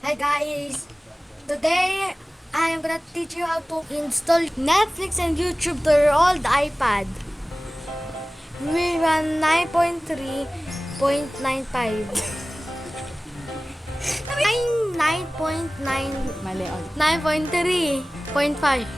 Hi guys! Today, I am gonna teach you how to install Netflix and YouTube to your old iPad. We run 9.3.95. 9.9. Mali on. 9.3.5.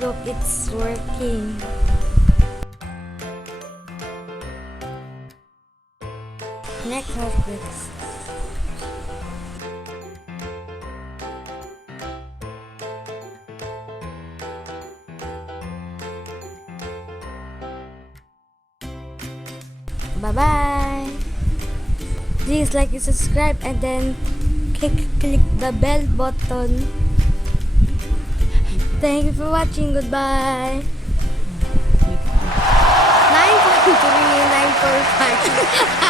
Look, it's working. Next Netflix. Bye-bye. Please like and subscribe and then click the bell button. Thank you for watching. Goodbye. 9.3, 9.5.